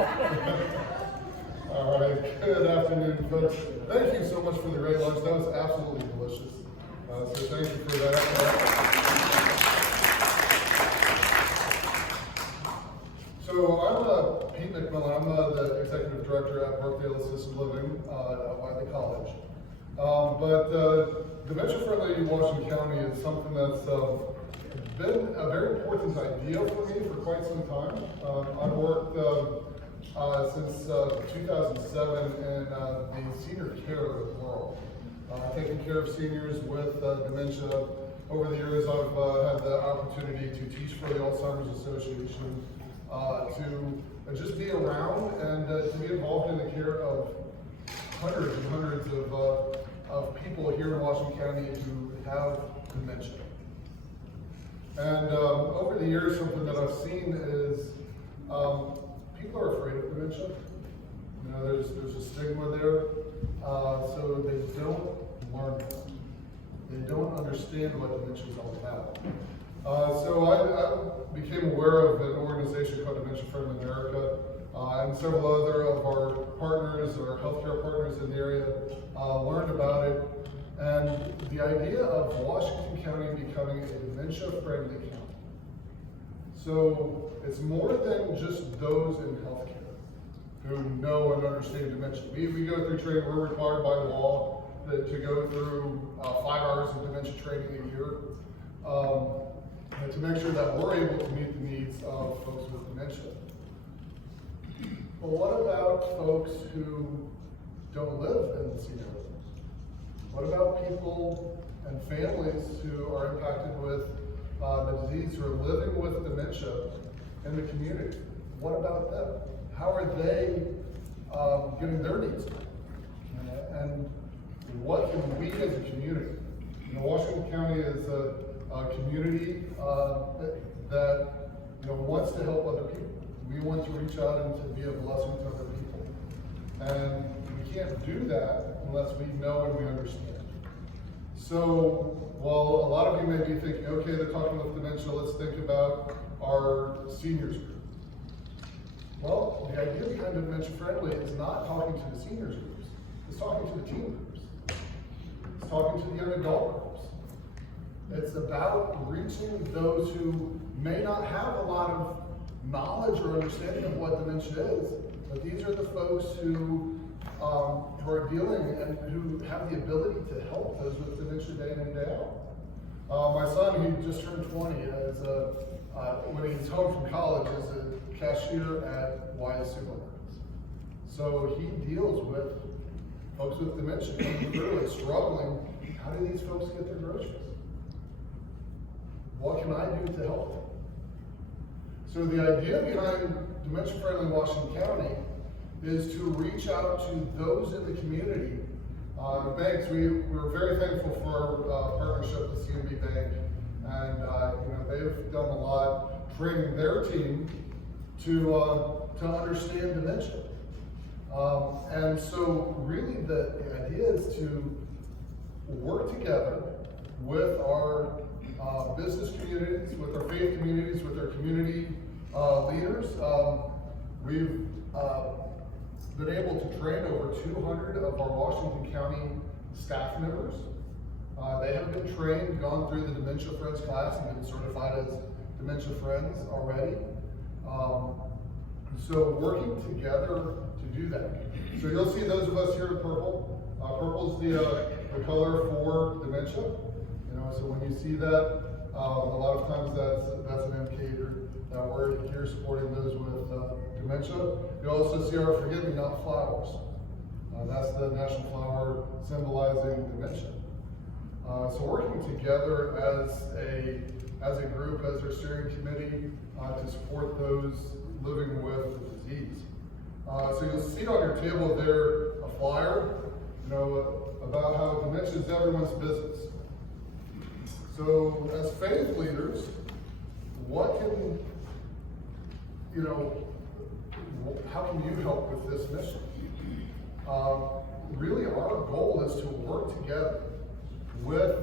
All right, good afternoon, folks. Thank you so much for the great lunch. That was absolutely delicious. So thank you for that. So I'm Pete McMillan. I'm the Executive Director at Brookdale Assisted Living at Wiley College. But Dementia Friendly Washington County is something that's been a very important idea for me for quite some time. I've worked since 2007 in the senior care world, taking care of seniors with dementia. Over the years, I've had the opportunity to teach for the Alzheimer's Association, to just be around and to be involved in the care of hundreds and hundreds of people here in Washington County who have dementia. And over the years, something that I've seen is people are afraid of dementia. You know, there's a stigma there, so they don't learn it. They don't understand what dementia is all about. So I became aware of an organization called Dementia Friendly America, and several other of our partners, our healthcare partners in the area, learned about it. And the idea of Washington County becoming a dementia-friendly county. So it's more than just those in healthcare who know and understand dementia. We go through training. We're required by law to go through 5 hours of dementia training a year to make sure that we're able to meet the needs of folks with dementia. But what about folks who don't live in the senior living? What about people and families who are impacted with the disease, who are living with dementia in the community? What about them? How are they getting their needs met? And what can we as a community? You know, Washington County is a community that wants to help other people. We want to reach out and to be a blessing to other people. And we can't do that unless we know and we understand. So, while a lot of you may be thinking, okay, they're talking about dementia, let's think about our seniors group. Well, the idea behind Dementia Friendly is not talking to the seniors groups, it's talking to the teen groups. It's talking to the young adult groups. It's about reaching those who may not have a lot of knowledge or understanding of what dementia is, but these are the folks who are dealing and who have the ability to help those with dementia day in and day out. My son, he just turned 20, when he's home from college, is a cashier at Wiley Supermarkets. So he deals with folks with dementia, literally struggling. How do these folks get their groceries? What can I do to help them? So the idea behind Dementia Friendly Washington County is to reach out to those in the community. The banks, we're very thankful for our partnership with CMB Bank, and they've done a lot training their team to understand dementia. And so really the idea is to work together with our business communities, with our faith communities, with our community leaders. We've been able to train over 200 of our Washington County staff members. They have been trained, gone through the Dementia Friends class, and been certified as Dementia Friends already. So working together to do that. So you'll see those of us here in purple. Purple is the color for dementia. So when you see that, a lot of times that's an indicator that we're here supporting those with dementia. You also see our Forgive Me Not flowers. That's the national flower symbolizing dementia. So working together as a group, as our steering committee, to support those living with the disease. So you'll see on your table there a flyer, about how dementia is everyone's business. So as faith leaders, what can, how can you help with this mission? Really our goal is to work together with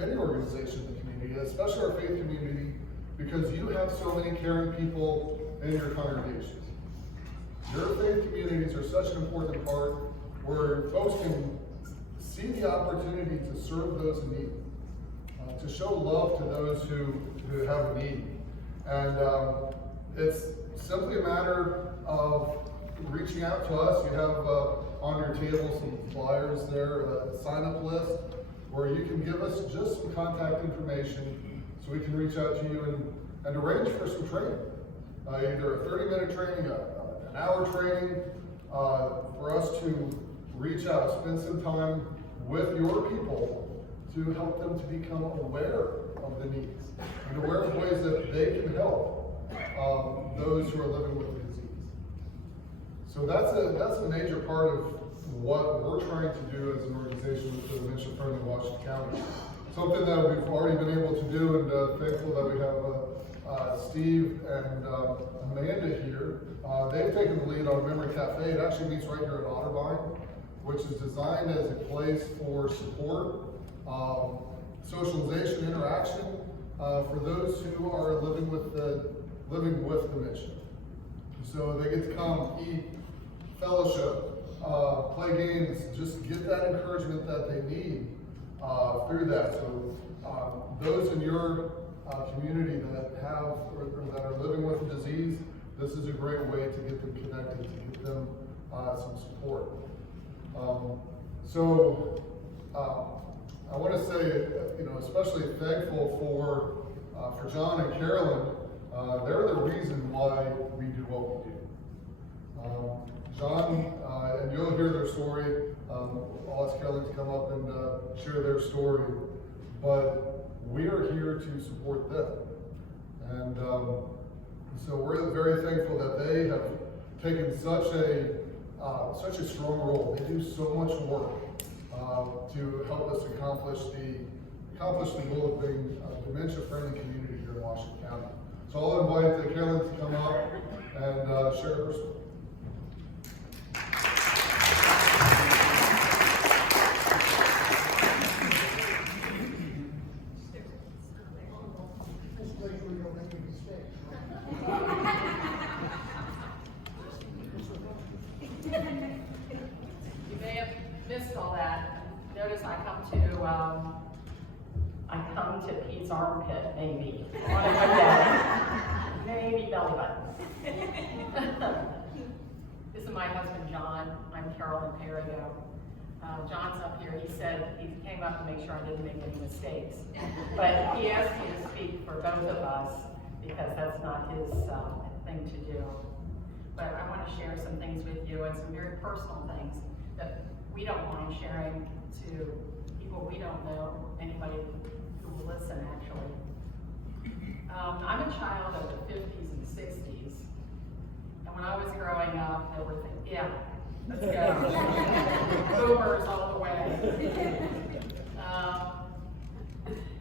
any organization in the community, especially our faith community, because you have so many caring people in your congregations. Your faith communities are such an important part where folks can see the opportunity to serve those in need, to show love to those who have a need. And it's simply a matter of reaching out to us. You have on your table some flyers there, a sign-up list, where you can give us just some contact information so we can reach out to you and arrange for some training. Either a 30-minute training, an hour training, for us to reach out, spend some time with your people to help them to become aware of the needs and aware of ways that they can help those who are living with the disease. So that's a major part of what we're trying to do as an organization with the Dementia Friendly Washington County. Something that we've already been able to do, and thankful that we have Steve and Amanda here. They've taken the lead on Memory Café. It actually meets right here at Otterbein, which is designed as a place for support, socialization, interaction for those who are living with dementia. So they get to come, eat, fellowship, play games, just get that encouragement that they need through that. So those in your community that have or that are living with a disease, this is a great way to get them connected, to get them some support. I want to say, especially thankful for John and Carolyn. They're the reason why we do what we do. John, and you'll hear their story. I'll ask Carolyn to come up and share their story. But we are here to support them. And so we're very thankful that they have taken such a strong role. They do so much work to help us accomplish the goal of being a dementia-friendly community here in Washington County. So I'll invite Carolyn to come up and share her story. You may have missed all that. Notice I come to Pete's armpit, maybe. On a good day. Maybe belly button. This is my husband, John. I'm Carolyn Perrigo. John's up here. He said he came up to make sure I didn't make any mistakes. But he asked me to speak for both of us because that's not his thing to do. But I want to share some things with you and some very personal things that we don't mind sharing to people we don't know, anybody who will listen, actually. I'm a child of the 50s and 60s, and when I was growing up, they were thinking, yeah, let's go. Boomers all the way.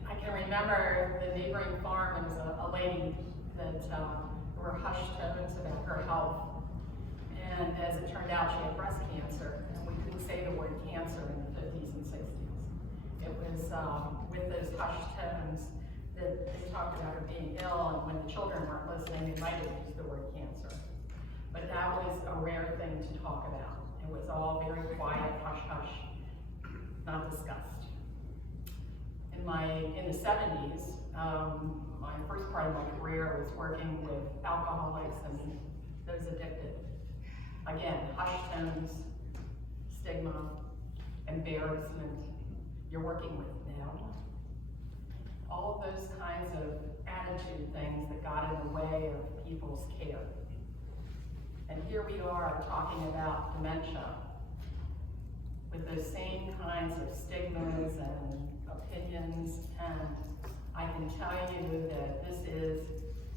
I can remember the neighboring farm, there was a lady that were hushed tones about her health. And as it turned out, she had breast cancer, and we couldn't say the word cancer in the 50s and 60s. It was with those hushed tones that they talked about her being ill, and when the children weren't listening, they might have used the word cancer. But that was a rare thing to talk about. It was all very quiet, hush-hush, not discussed. In the 70s, my first part of my career was working with alcoholics and those addicted. Again, hushed tones, stigma, embarrassment. You're working with them. All of those kinds of attitude things that got in the way of people's care. And here we are talking about dementia with those same kinds of stigmas and opinions, and I can tell you that this is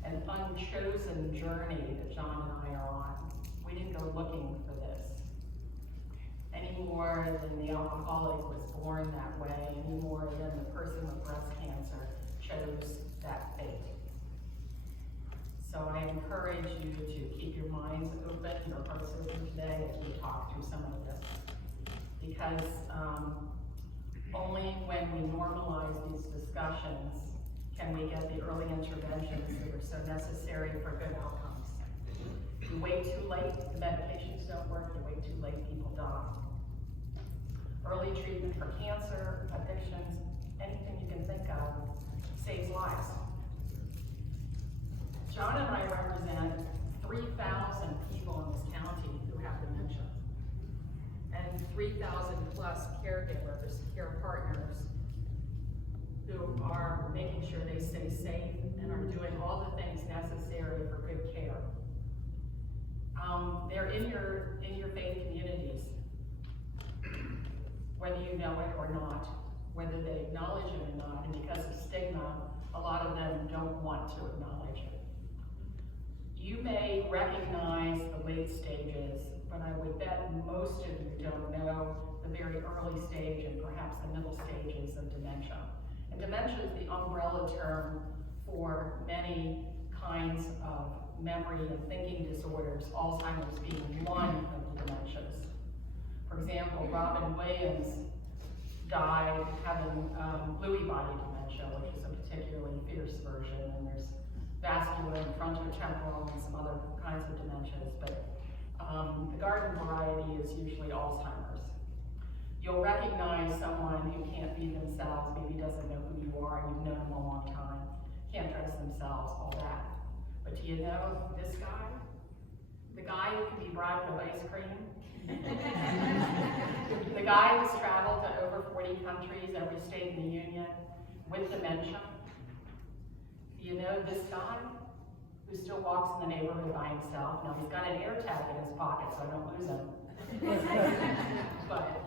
an unchosen journey that John and I are on. We didn't go looking for this any more than the alcoholic was born that way, any more than the person with breast cancer chose that fate. So I encourage you to keep your minds open, your hearts open today as we talk through some of this. Because only when we normalize these discussions can we get the early interventions that are so necessary for good outcomes. You wait too late, the medications don't work, you wait too late, people die. Early treatment for cancer, addictions, anything you can think of saves lives. John and I represent 3,000 people in this county who have dementia, and 3,000 plus caregivers, care partners, who are making sure they stay safe and are doing all the things necessary for good care. They're in your faith communities, whether you know it or not, whether they acknowledge it or not, and because of stigma, a lot of them don't want to acknowledge it. You may recognize the late stages, but I would bet most of you don't know the very early stage and perhaps the middle stages of dementia. And dementia is the umbrella term for many kinds of memory and thinking disorders, Alzheimer's being one of the dementias. For example, Robin Williams died having Lewy body dementia, which is a particularly fierce version, and there's vascular and frontotemporal and some other kinds of dementias, but the garden variety is usually Alzheimer's. You'll recognize someone who can't be themselves, maybe doesn't know who you are, you've known them a long time, can't dress themselves, all that. But do you know this guy? The guy who can be bribed with ice cream? The guy who's traveled to over 40 countries, every state in the union, with dementia? Do you know this guy who still walks in the neighborhood by himself? Now he's got an air tag in his pocket so I don't lose him. But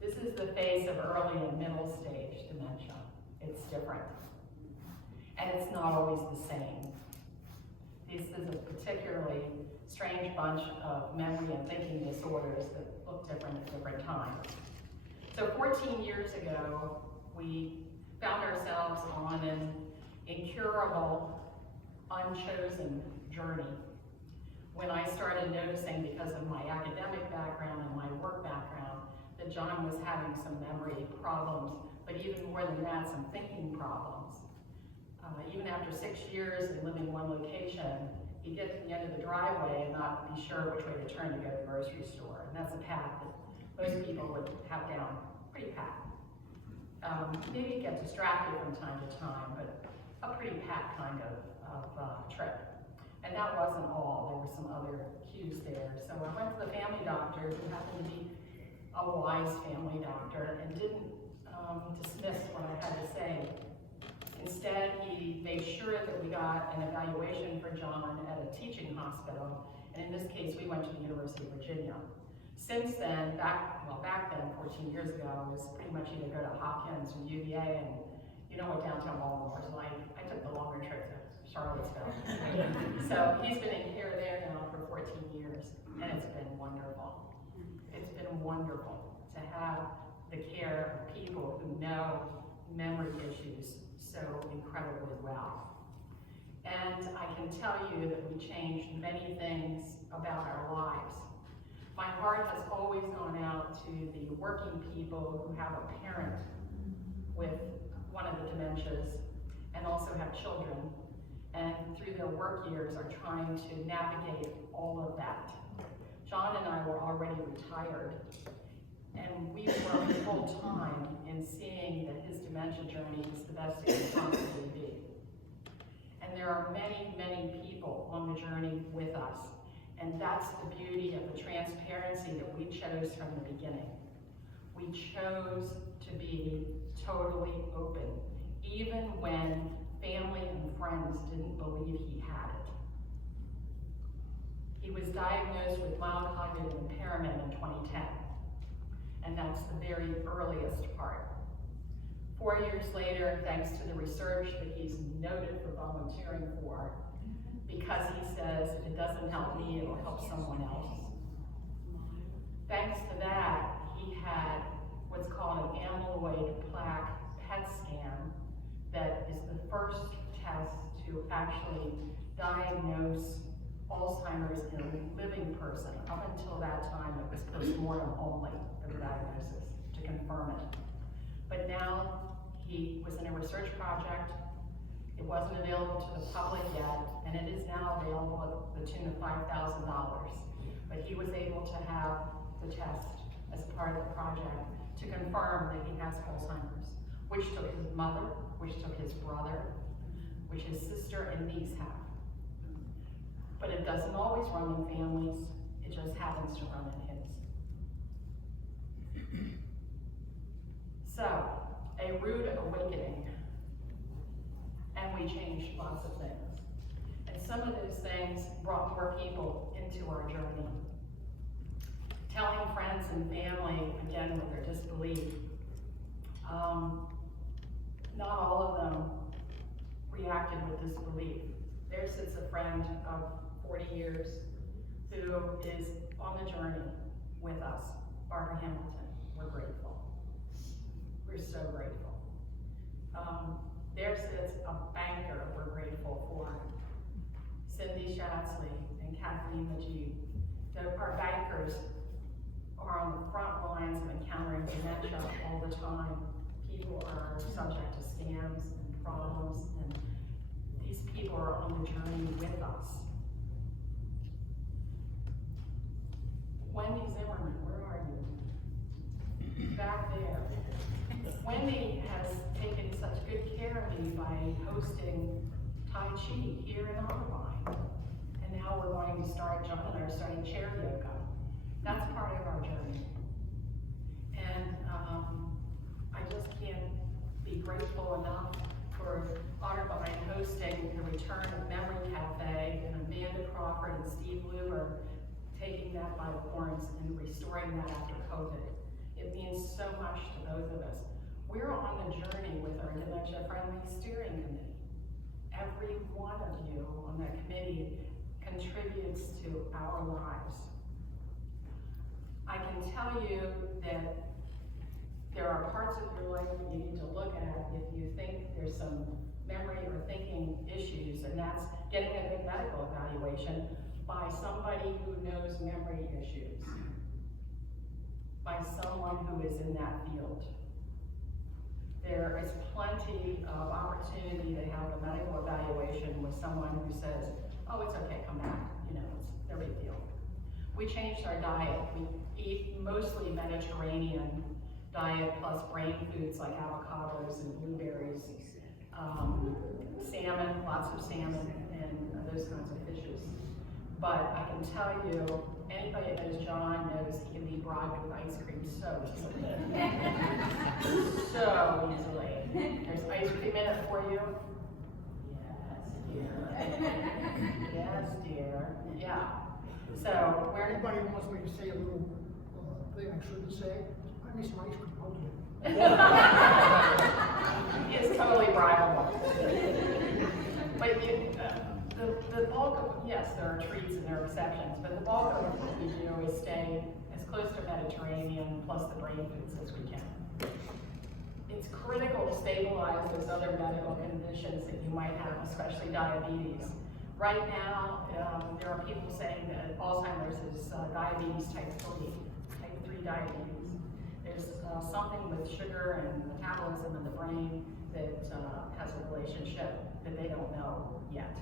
this is the face of early and middle stage dementia. It's different. And it's not always the same. This is a particularly strange bunch of memory and thinking disorders that look different at different times. So 14 years ago, we found ourselves on an incurable, unchosen journey. When I started noticing, because of my academic background and my work background, that John was having some memory problems, but even more than that, some thinking problems. Even after 6 years and living in one location, he'd get to the end of the driveway and not be sure which way to turn to go to the grocery store. And that's a path that most people would have down pretty pat. Maybe he'd get distracted from time to time, but a pretty pat kind of trip. And that wasn't all, there were some other cues there. So I went to the family doctor, who happened to be a wise family doctor, and didn't dismiss what I had to say. Instead, he made sure that we got an evaluation for John at a teaching hospital, and in this case, we went to the University of Virginia. Since then, back then, 14 years ago, it was pretty much either go to Hopkins or UVA, and you know what downtown Baltimore is like. I took the longer trip to Charlottesville. So he's been in care there now for 14 years, and it's been wonderful. It's been wonderful to have the care of people who know memory issues so incredibly well. And I can tell you that we changed many things about our lives. My heart has always gone out to the working people who have a parent with one of the dementias and also have children, and through their work years are trying to navigate all of that. John and I were already retired, and we worked full time in seeing that his dementia journey is the best it can possibly be. And there are many, many people on the journey with us. And that's the beauty of the transparency that we chose from the beginning. We chose to be totally open, even when family and friends didn't believe he had it. He was diagnosed with mild cognitive impairment in 2010. And that's the very earliest part. 4 years later, thanks to the research that he's noted for volunteering for, because he says, if it doesn't help me, it'll help someone else. Thanks to that, he had what's called an amyloid plaque PET scan that is the first test to actually diagnose Alzheimer's in a living person. Up until that time, it was post-mortem only for the diagnosis to confirm it. But now he was in a research project It wasn't available to the public yet, and it is now available at the tune of $5,000. But he was able to have the test as part of the project to confirm that he has Alzheimer's, which took his mother, which took his brother, which his sister and niece have. But it doesn't always run in families, it just happens to run in his. So, a rude awakening, and we changed lots of things. And some of those things brought more people into our journey. Telling friends and family, again, with their disbelief. Not all of them reacted with disbelief. There sits a friend of 40 years who is on the journey with us, Barbara Hamilton. We're grateful. We're so grateful. There sits a banker we're grateful for, Cindy Shatzley and Kathleen Majid. Our bankers are on the front lines of encountering dementia all the time. People are subject to scams and problems, and these people are on the journey with us. Wendy Zimmerman, where are you? Back there. Wendy has taken such good care of me by hosting Tai Chi here in Irvine. And now we're going to start, John and I are starting chair yoga. That's part of our journey. And I just can't be grateful enough for Irvine hosting the return of Memory Café, and Amanda Crawford and Steve Luber taking that by the horns and restoring that after COVID. It means so much to both of us. We're on the journey with our Dementia Friendly Steering Committee. Every one of you on that committee contributes to our lives. I can tell you that there are parts of your life that you need to look at if you think there's some memory or thinking issues, and that's getting a good medical evaluation by somebody who knows memory issues, by someone who is in that field. There is plenty of opportunity to have a medical evaluation with someone who says, oh, it's okay, come back, you know, it's no big deal. We changed our diet. We eat mostly Mediterranean diet plus brain foods like avocados and blueberries, salmon, lots of salmon, and those kinds of fishes. But I can tell you, anybody that knows John knows he can be bribed with ice cream so easily. So easily. There's ice cream in it for you? Yes, dear. Yes, dear. Yeah. So, where Anybody wants me to say a little thing I shouldn't say? I miss my ice cream cookie. He is totally bribable. But the bulk of, yes, there are treats and there are exceptions, but the bulk of what we do is stay as close to Mediterranean plus the brain foods as we can. It's critical to stabilize those other medical conditions that you might have, especially diabetes. Right now, there are people saying that Alzheimer's is diabetes type 3 diabetes. There's something with sugar and metabolism in the brain that has a relationship that they don't know yet.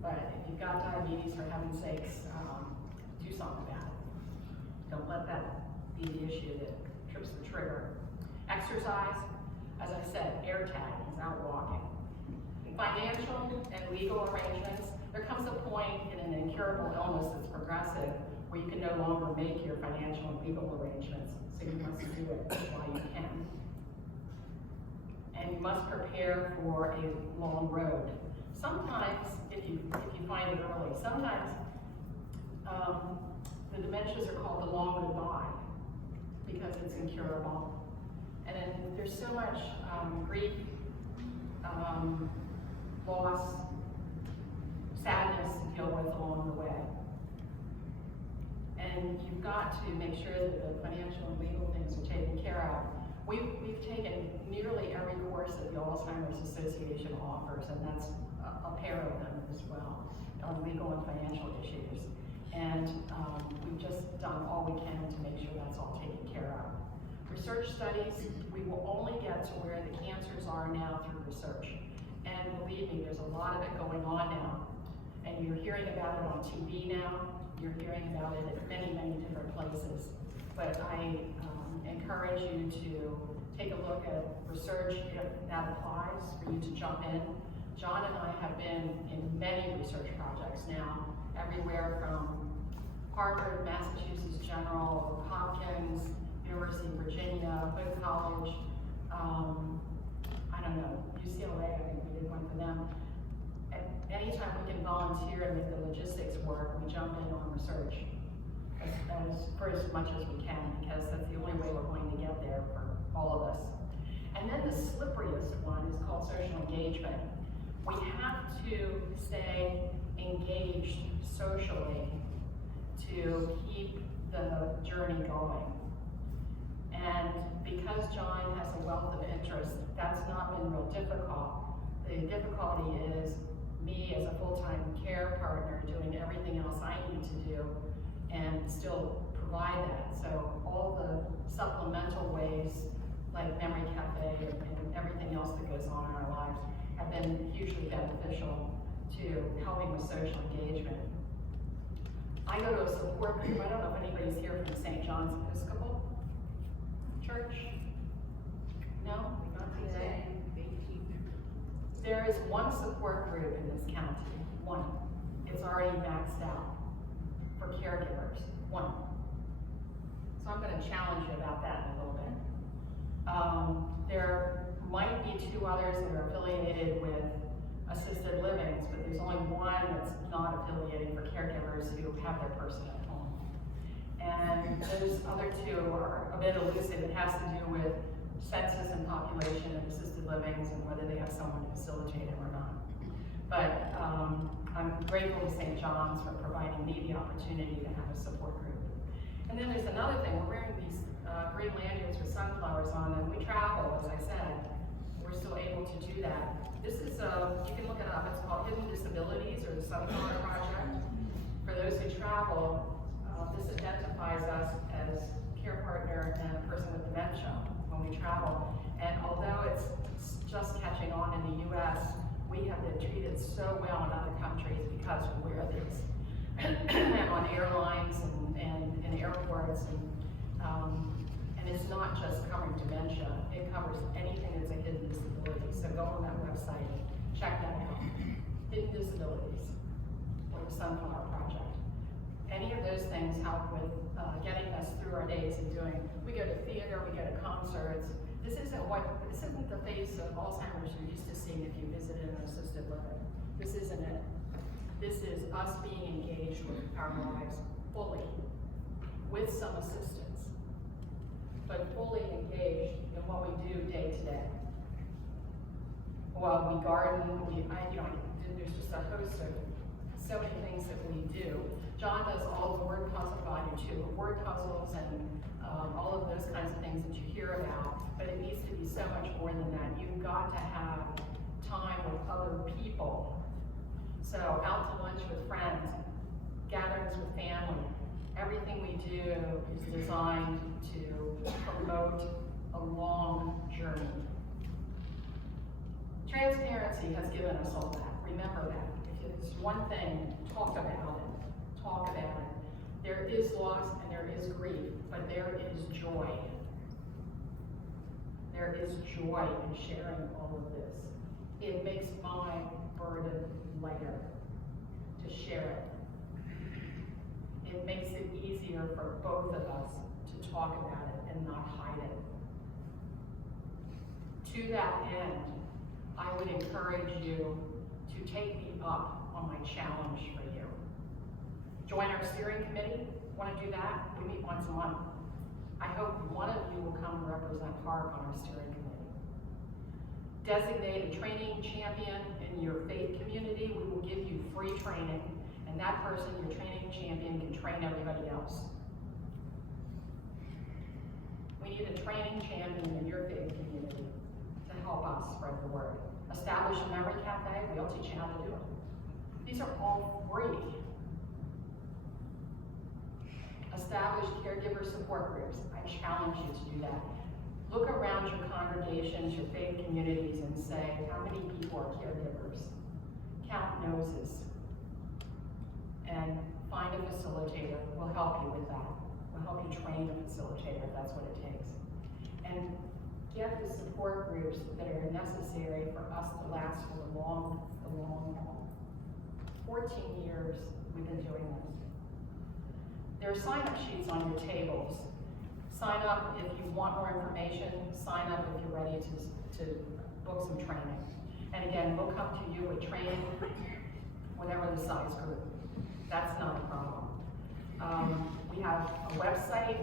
But if you've got diabetes, for heaven's sakes, do something about it. Don't let that be the issue that trips the trigger. Exercise, as I said, air tag, he's out walking. Financial and legal arrangements, there comes a point in an incurable illness that's progressive where you can no longer make your financial and legal arrangements, so you must do it while you can. And you must prepare for a long road. Sometimes, if you find it early, sometimes the dementias are called the long goodbye because it's incurable. And then there's so much grief, loss, sadness to deal with along the way. And you've got to make sure that the financial and legal things are taken care of. We've taken nearly every course that the Alzheimer's Association offers, and that's a pair of them as well, on legal and financial issues. And we've just done all we can to make sure that's all taken care of. Research studies, we will only get to where the cancers are now through research. And believe me, there's a lot of it going on now. And you're hearing about it on TV now. You're hearing about it at many, many different places. But I encourage you to take a look at research if that applies, for you to jump in. John and I have been in many research projects now, everywhere from Harvard, Massachusetts General, Hopkins, University of Virginia, Hood College, I don't know, UCLA, I think we did one for them. Anytime we can volunteer and make the logistics work, we jump in on research for as much as we can, because that's the only way we're going to get there for all of us. And then the slipperiest one is called social engagement. We have to stay engaged socially to keep the journey going. And because John has a wealth of interest, that's not been real difficult. The difficulty is me as a full-time care partner doing everything else I need to do and still provide that. So all the supplemental ways, like Memory Café and everything else that goes on in our lives, have been hugely beneficial to helping with social engagement. I go to a support group. I don't know if anybody's here from St. John's Episcopal Church. No, not today. There is one support group in this county, one. It's already maxed out for caregivers, one. So I'm going to challenge you about that in a little bit. There might be two others that are affiliated with assisted livings, but there's only one that's not affiliated for caregivers who have their person at home. And those other two are a bit elusive. It has to do with census and population of assisted livings and whether they have someone to facilitate them or not. But I'm grateful to St. John's for providing me the opportunity to have a support group. And then there's another thing. We're wearing these green lanyards with sunflowers on them. We travel, as I said. We're still able to do that. This is, you can look it up. It's called Hidden Disabilities, or the Sunflower Project. For those who travel, this identifies us as care partner and a person with dementia when we travel. And although it's just catching on in the U.S., we have been treated so well in other countries because we wear these. And on airlines and in airports. And it's not just covering dementia. It covers anything that's a hidden disability. So go on that website, check that out. Hidden disabilities, or the Sunflower Project. Any of those things help with getting us through our days and doing. We go to theater, we go to concerts. This isn't the face of Alzheimer's you're used to seeing if you visited an assisted living. This isn't it. This is us being engaged with our lives fully, with some assistance, but fully engaged in what we do day to day. Well, we garden, there's just a host of so many things that we do. John does all the word puzzle, I do too, word puzzles and all of those kinds of things that you hear about, but it needs to be so much more than that. You've got to have time with other people. So out to lunch with friends, gatherings with family, everything we do is designed to promote a long journey. Transparency has given us all that. Remember that. If it's one thing, talk about it. Talk about it. There is loss and there is grief, but there is joy. There is joy in sharing all of this. It makes my burden lighter to share it. It makes it easier for both of us to talk about it and not hide it. To that end, I would encourage you to take me up on my challenge for you. Join our steering committee. Want to do that? We meet once a month. I hope one of you will come and represent HARC on our steering committee. Designate a training champion in your faith community. We will give you free training, and that person, your training champion, can train everybody else. We need a training champion in your faith community to help us spread the word. Establish a Memory Café. We'll teach you how to do it. These are all free. Establish caregiver support groups. I challenge you to do that. Look around your congregations, your faith communities, and say, how many people are caregivers? Count noses. And find a facilitator. We'll help you with that. We'll help you train a facilitator if that's what it takes. And get the support groups that are necessary for us to last for the long haul. 14 years we've been doing this. There are sign-up sheets on your tables. Sign up if you want more information. Sign up if you're ready to book some training. And again, we'll come to you with training whenever the size group. That's not a problem. We have a website,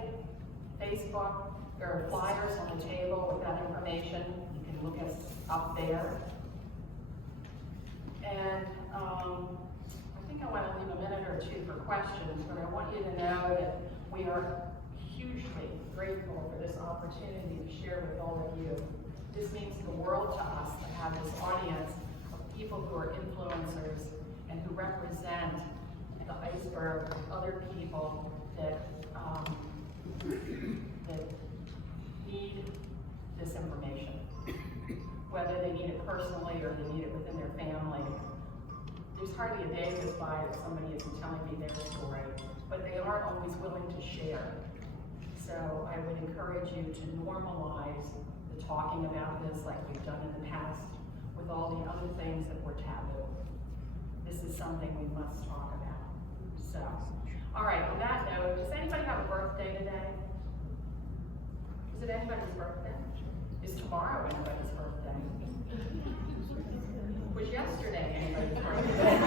Facebook. There are flyers on the table with that information. You can look us up there. And I think I want to leave a minute or two for questions, but I want you to know that we are hugely grateful for this opportunity to share with all of you. This means the world to us to have this audience of people who are influencers and who represent the iceberg of other people that need this information. Whether they need it personally or they need it within their family. There's hardly a day goes by that somebody isn't telling me their story, but they are always willing to share. So I would encourage you to normalize the talking about this like we've done in the past with all the other things that were taboo. This is something we must talk about. So, all right, on that note, does anybody have a birthday today? Is it anybody's birthday? Is tomorrow anybody's birthday? Was yesterday anybody's birthday?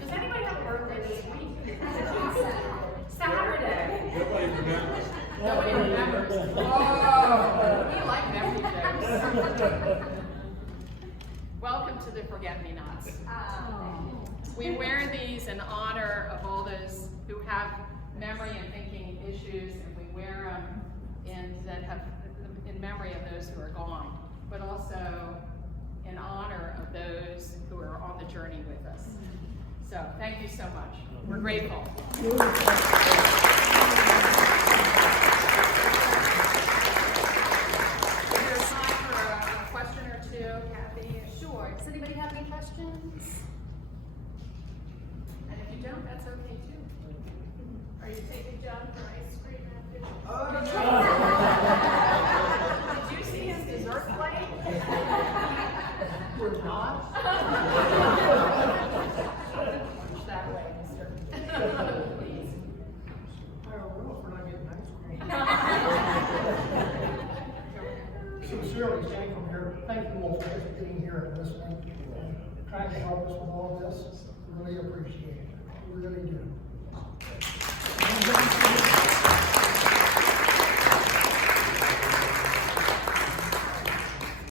Does anybody have a birthday this week? Saturday. Nobody remembers. Nobody remembers. Oh, we like memory jokes. Welcome to the Forget-Me-Nots. We wear these in honor of all those who have memory and thinking issues, and we wear them in memory of those who are gone, but also in honor of those who are on the journey with us. So thank you so much. We're grateful. Is there time for a question or two, Kathy? Sure. Does anybody have any questions? And if you don't, that's okay too. Are you taking John for ice cream after? Did you see his dessert plate? We're not. Push that way, mister. Please. I don't know if we're not getting ice cream. Sincerely, standing from here, thank you all for getting here and listening and trying to help us with all of this. We really appreciate it. We really do.